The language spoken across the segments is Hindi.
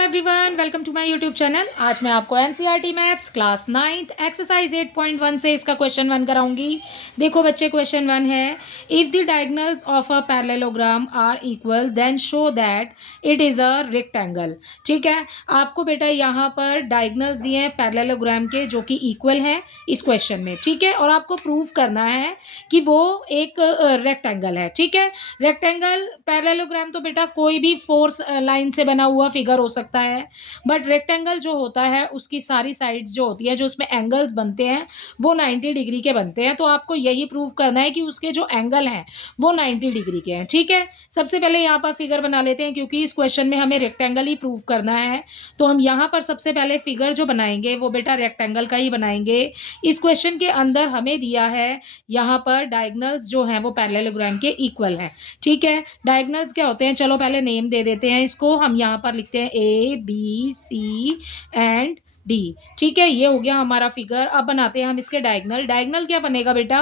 Everyone, welcome to my YouTube channel. आज मैं आपको NCERT maths class 9th exercise 8.1 से इसका क्वेश्चन 1 कराऊंगी। देखो बच्चे, क्वेश्चन 1 है, if the diagonals of a parallelogram are equal then show that it is a rectangle. ठीक है, आपको बेटा यहाँ पर डायगोनल्स दिए हैं पैरेललोग्राम के जो कि इक्वल हैं इस क्वेश्चन में। ठीक है, और आपको प्रूव करना है कि वो एक रेक्टेंगल है। ठीक है, रेक्टेंगल पैरेललोग्राम तो बेटा कोई भी फोर्स लाइन से बना हुआ फिगर हो सकता है, बट रेक्टेंगल जो होता है उसकी सारी साइड्स जो होती है, जो उसमें एंगल्स बनते हैं वो 90 डिग्री के बनते हैं। तो आपको यही प्रूव करना है कि उसके जो एंगल हैं वो 90 डिग्री के हैं। ठीक है, सबसे पहले यहाँ पर फिगर बना लेते हैं क्योंकि इस क्वेश्चन में हमें रेक्टेंगल ही प्रूव करना है। तो हम यहाँ पर सबसे पहले फिगर जो बनाएंगे वो बेटा रेक्टेंगल का ही बनाएंगे। इस क्वेश्चन के अंदर हमें दिया है यहाँ पर डायगोनल्स जो हैं वो पैरेललोग्राम के इक्वल हैं। ठीक है, डायगोनल्स क्या होते हैं, चलो पहले नेम दे देते हैं इसको। हम यहाँ पर लिखते हैं A B C and D. ठीक है, ये हो गया हमारा फिगर। अब बनाते हैं हम इसके डायगोनल। डायगोनल क्या बनेगा बेटा,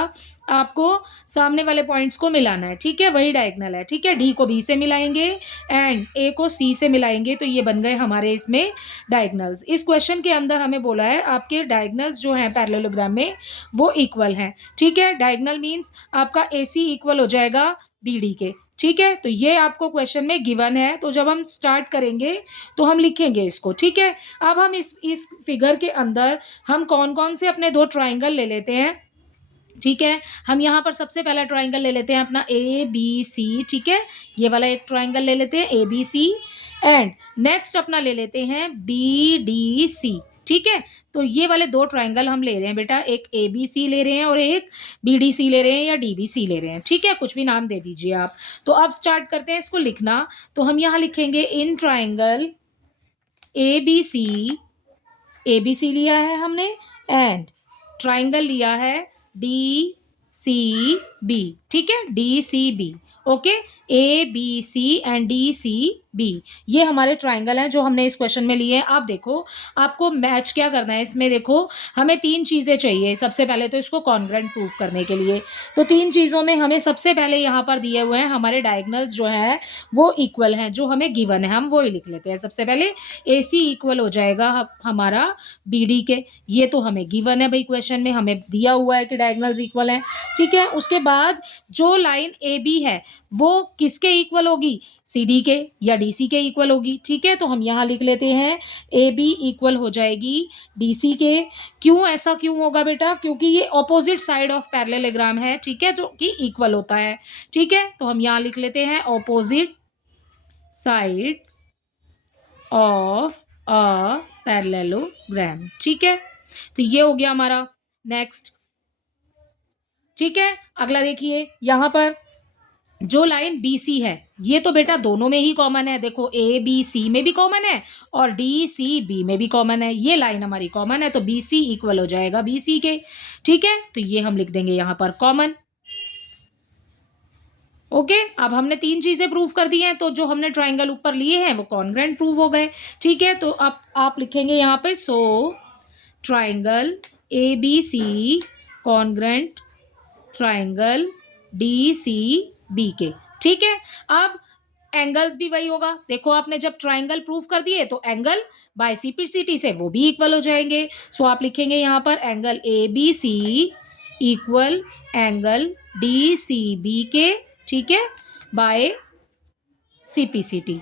आपको सामने वाले पॉइंट्स को मिलाना है। ठीक है, वही डायगोनल है। ठीक है, डी को बी से मिलाएंगे एंड ए को सी से मिलाएंगे, तो ये बन गए हमारे इसमें डायगोनल्स। इस क्वेश्चन के अंदर हमें बोला है आपके डायगोनल्स जो हैं पैरेललोग्राम में वो इक्वल हैं। ठीक है, डायगोनल मीन्स आपका ए सी इक्वल हो जाएगा बी डी के। ठीक है, तो ये आपको क्वेश्चन में गिवन है। तो जब हम स्टार्ट करेंगे तो हम लिखेंगे इसको। ठीक है, अब हम इस फिगर के अंदर हम कौन कौन से अपने दो ट्राइंगल ले लेते हैं। ठीक है, हम यहाँ पर सबसे पहला ट्राइंगल ले लेते हैं अपना ए बी सी। ठीक है, ये वाला एक ट्राइंगल ले लेते हैं A B C and next अपना ले लेते हैं बी डी सी। ठीक है, तो ये वाले दो ट्राइंगल हम ले रहे हैं बेटा, एक ए बी सी ले रहे हैं और एक बी डी सी ले रहे हैं या डी बी सी ले रहे हैं। ठीक है, कुछ भी नाम दे दीजिए आप। तो अब स्टार्ट करते हैं इसको लिखना। तो हम यहाँ लिखेंगे इन ट्राइंगल ए बी सी लिया है हमने एंड ट्राइंगल लिया है डी सी बी। ठीक है, D C B. Okay, A B C and D C B, ये हमारे ट्राइंगल हैं जो हमने इस क्वेश्चन में लिए हैं। आप देखो, आपको मैच क्या करना है इसमें। देखो, हमें तीन चीज़ें चाहिए। सबसे पहले तो इसको कॉन्ग्रुएंट प्रूफ करने के लिए, तो तीन चीज़ों में हमें सबसे पहले यहाँ पर दिए हुए हैं हमारे डायगोनल्स जो है वो इक्वल हैं, जो हमें गिवन है, हम वो ही लिख लेते हैं। सबसे पहले ए सी इक्वल हो जाएगा हमारा बी डी के, ये तो हमें गिवन है भाई, क्वेश्चन में हमें दिया हुआ है कि डायगोनल्स इक्वल हैं। ठीक है, उसके बाद जो लाइन ए बी है वो किसके इक्वल होगी, सी डी के या डी सी के इक्वल होगी। ठीक है, तो हम यहाँ लिख लेते हैं ए बी इक्वल हो जाएगी डी सी के। क्यों, ऐसा क्यों होगा बेटा, क्योंकि ये ऑपोजिट साइड ऑफ पैरेललोग्राम है। ठीक है, जो कि इक्वल होता है। ठीक है, तो हम यहाँ लिख लेते हैं opposite sides of a parallelogram. ठीक है, तो ये हो गया हमारा नेक्स्ट। ठीक है, अगला देखिए, यहाँ पर जो लाइन बी सी है ये तो बेटा दोनों में ही कॉमन है। देखो, ए बी सी में भी कॉमन है और डी सी बी में भी कॉमन है। ये लाइन हमारी कॉमन है, तो बी सी इक्वल हो जाएगा बी सी के। ठीक है, तो ये हम लिख देंगे यहाँ पर कॉमन। ओके, अब हमने तीन चीजें प्रूव कर दी हैं, तो जो हमने ट्राइंगल ऊपर लिए हैं वो कॉन्ग्रुएंट प्रूव हो गए। ठीक है, तो अब आप लिखेंगे यहाँ पे so triangle A B C congruent triangle D C B के। ठीक है, अब एंगल्स भी वही होगा। देखो, आपने जब ट्राइंगल प्रूव कर दिए तो एंगल बाइसिपिसिटी से वो भी इक्वल हो जाएंगे। सो आप लिखेंगे यहाँ पर angle A B C equal angle D C B के। ठीक है, बाय सीपीसीटी।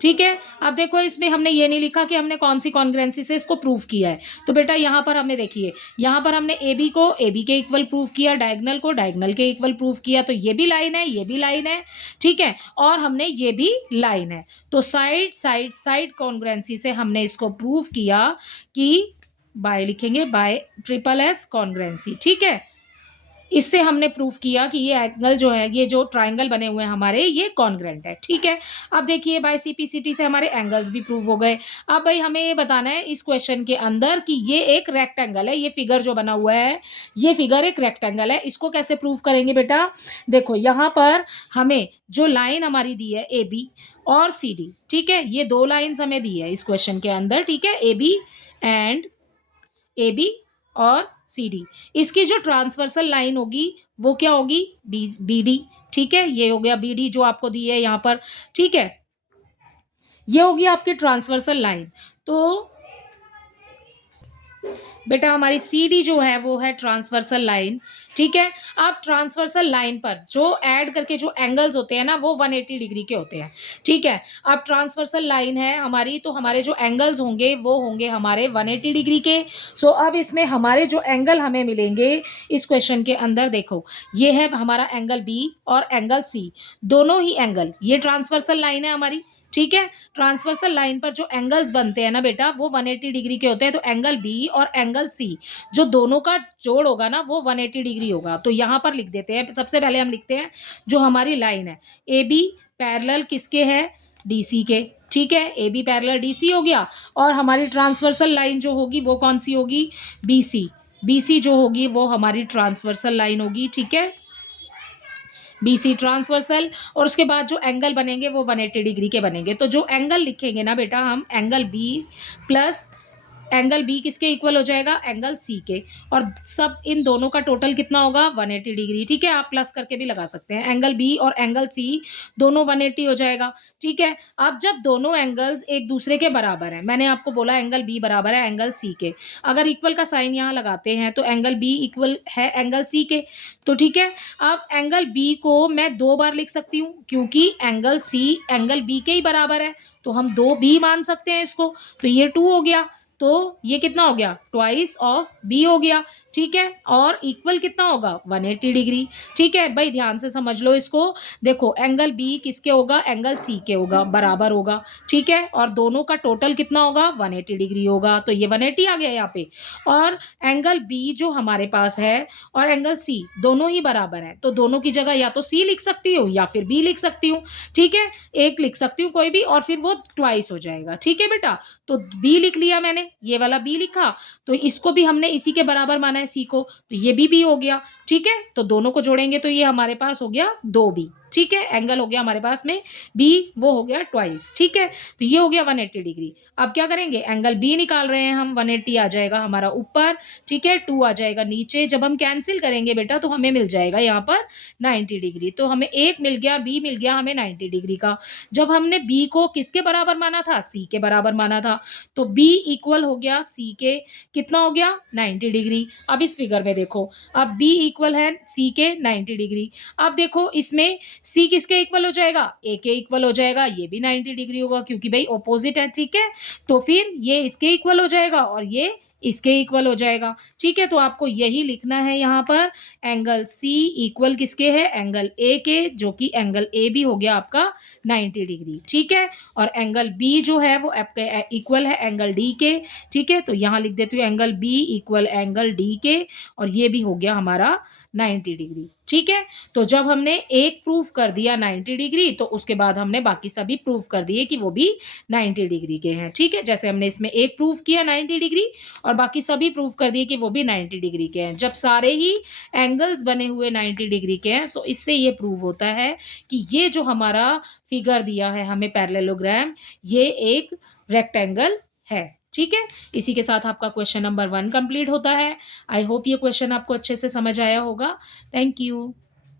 ठीक है, अब देखो, इसमें हमने ये नहीं लिखा कि हमने कौन सी कॉन्ग्रुएंसी से इसको प्रूव किया है। तो बेटा यहाँ पर हमने देखिए, यहाँ पर हमने ए बी को ए बी के इक्वल प्रूव किया, डायगोनल को डायगोनल के इक्वल प्रूव किया, तो ये भी लाइन है, ये भी लाइन है। ठीक है, और हमने ये भी लाइन है, तो साइड साइड साइड कॉन्ग्रुएंसी से हमने इसको प्रूव किया कि बाय लिखेंगे बाय ट्रिपल एस कॉन्ग्रुएंसी। ठीक है, इससे हमने प्रूफ किया कि ये एंगल जो है, ये जो ट्राइंगल बने हुए हैं हमारे, ये कॉन्ग्रुएंट है। ठीक है, अब देखिए, बाय सीपीसीटी से हमारे एंगल्स भी प्रूव हो गए। अब भाई हमें ये बताना है इस क्वेश्चन के अंदर कि ये एक रेक्टेंगल है। ये फिगर जो बना हुआ है ये फिगर एक रेक्टेंगल है। इसको कैसे प्रूव करेंगे बेटा, देखो यहाँ पर हमें जो लाइन हमारी दी है ए बी और सी डी, ठीक है, ये दो लाइन्स हमें दी है इस क्वेश्चन के अंदर। ठीक है, A B and A B और सी डी, इसकी जो ट्रांसवर्सल लाइन होगी वो क्या होगी, बी डी। ठीक है, ये हो गया बी डी जो आपको दी है यहाँ पर। ठीक है, ये होगी आपकी ट्रांसवर्सल लाइन। तो बेटा हमारी सी डी जो है वो है ट्रांसवर्सल लाइन, ठीक है। अब ट्रांसवर्सल लाइन पर जो ऐड करके जो एंगल्स होते हैं ना वो 180 डिग्री के होते हैं, ठीक है। अब ट्रांसवर्सल लाइन है हमारी, तो हमारे जो एंगल्स होंगे वो होंगे हमारे 180 डिग्री के। सो अब इसमें हमारे जो एंगल हमें मिलेंगे इस क्वेश्चन के अंदर, देखो ये है हमारा एंगल बी और एंगल सी, दोनों ही एंगल, ये ट्रांसवर्सल लाइन है हमारी, ठीक है। ट्रांसवर्सल लाइन पर जो एंगल्स बनते हैं ना बेटा वो 180 डिग्री के होते हैं। तो एंगल बी और एंगल सी जो दोनों का जोड़ होगा ना वो 180 डिग्री होगा। तो यहाँ पर लिख देते हैं, सबसे पहले हम लिखते हैं जो हमारी लाइन है ए बी पैरेलल किसके है, डी सी के, ठीक है। A B parallel D C हो गया। और हमारी ट्रांसवर्सल लाइन जो होगी वो कौन सी होगी, बी सी, बी सी जो होगी वो हमारी ट्रांसवर्सल लाइन होगी, ठीक है, बी सी ट्रांसवर्सल। और उसके बाद जो एंगल बनेंगे वो 180 डिग्री के बनेंगे। तो जो एंगल लिखेंगे ना बेटा हम, angle B plus angle B किसके इक्वल हो जाएगा, एंगल सी के। और सब इन दोनों का टोटल कितना होगा 180 डिग्री, ठीक है। आप प्लस करके भी लगा सकते हैं, एंगल बी और एंगल सी दोनों 180 हो जाएगा, ठीक है। अब जब दोनों एंगल्स एक दूसरे के बराबर हैं, मैंने आपको बोला एंगल बी बराबर है एंगल सी के, अगर इक्वल का साइन यहाँ लगाते हैं तो एंगल बी इक्वल है एंगल सी के, तो ठीक है। अब एंगल बी को मैं दो बार लिख सकती हूँ क्योंकि एंगल सी एंगल बी के ही बराबर है, तो हम दो बी मान सकते हैं इसको। तो ये 2 हो गया, तो ये कितना हो गया, ट्वाइस ऑफ बी हो गया, ठीक है। और इक्वल कितना होगा 180 डिग्री, ठीक है भाई, ध्यान से समझ लो इसको। देखो एंगल बी किसके होगा, एंगल सी के होगा, बराबर होगा, ठीक है। और दोनों का टोटल कितना होगा 180 डिग्री होगा, तो ये 180 आ गया यहाँ पे। और एंगल बी जो हमारे पास है और एंगल सी दोनों ही बराबर है, तो दोनों की जगह या तो सी लिख सकती हूँ या फिर बी लिख सकती हूँ, ठीक है। एक लिख सकती हूँ कोई भी और फिर वो ट्वाइस हो जाएगा, ठीक है बेटा। तो बी लिख लिया मैंने, ये वाला बी लिखा, तो इसको भी हमने इसी के बराबर माना है सी को, तो ये भी हो गया, ठीक है। तो दोनों को जोड़ेंगे तो ये हमारे पास हो गया 2b, ठीक है। एंगल हो गया हमारे पास में बी, वो हो गया ट्वाइस, ठीक है। तो ये हो गया 180 डिग्री। अब क्या करेंगे, एंगल बी निकाल रहे हैं हम, 180 आ जाएगा हमारा ऊपर, ठीक है, 2 आ जाएगा नीचे। जब हम कैंसिल करेंगे बेटा तो हमें मिल जाएगा यहाँ पर 90 डिग्री। तो हमें एक मिल गया, बी मिल गया हमें 90 डिग्री का। जब हमने बी को किसके बराबर माना था, सी के बराबर माना था, तो बी इक्वल हो गया सी के, कितना हो गया 90 डिग्री। अब इस फिगर में देखो, अब बी इक्वल है सी के 90 डिग्री। अब देखो इसमें सी किसके इक्वल हो जाएगा, ए के इक्वल हो जाएगा, ये भी 90 डिग्री होगा क्योंकि भाई ऑपोजिट है, ठीक है। तो फिर ये इसके इक्वल हो जाएगा और ये इसके इक्वल हो जाएगा, ठीक है। तो आपको यही लिखना है यहाँ पर, एंगल सी इक्वल किसके है, एंगल ए के, जो कि एंगल ए भी हो गया आपका 90 डिग्री, ठीक है। और एंगल बी जो है वो आपके इक्वल है एंगल डी के, ठीक है। तो यहाँ लिख देती हूँ angle B equal angle D के, और ये भी हो गया हमारा 90 डिग्री, ठीक है। तो जब हमने एक प्रूफ कर दिया 90 डिग्री, तो उसके बाद हमने बाकी सभी प्रूफ कर दिए कि वो भी 90 डिग्री के हैं, ठीक है। जैसे हमने इसमें एक प्रूफ किया 90 डिग्री और बाकी सभी प्रूफ कर दिए कि वो भी 90 डिग्री के हैं। जब सारे ही एंगल्स बने हुए 90 डिग्री के हैं, सो इससे ये प्रूव होता है कि ये जो हमारा फिगर दिया है हमें पैरेललोग्राम, ये एक रेक्टेंगल है, ठीक है। इसी के साथ आपका क्वेश्चन नंबर 1 कंप्लीट होता है। आई होप ये क्वेश्चन आपको अच्छे से समझ आया होगा। Thank you.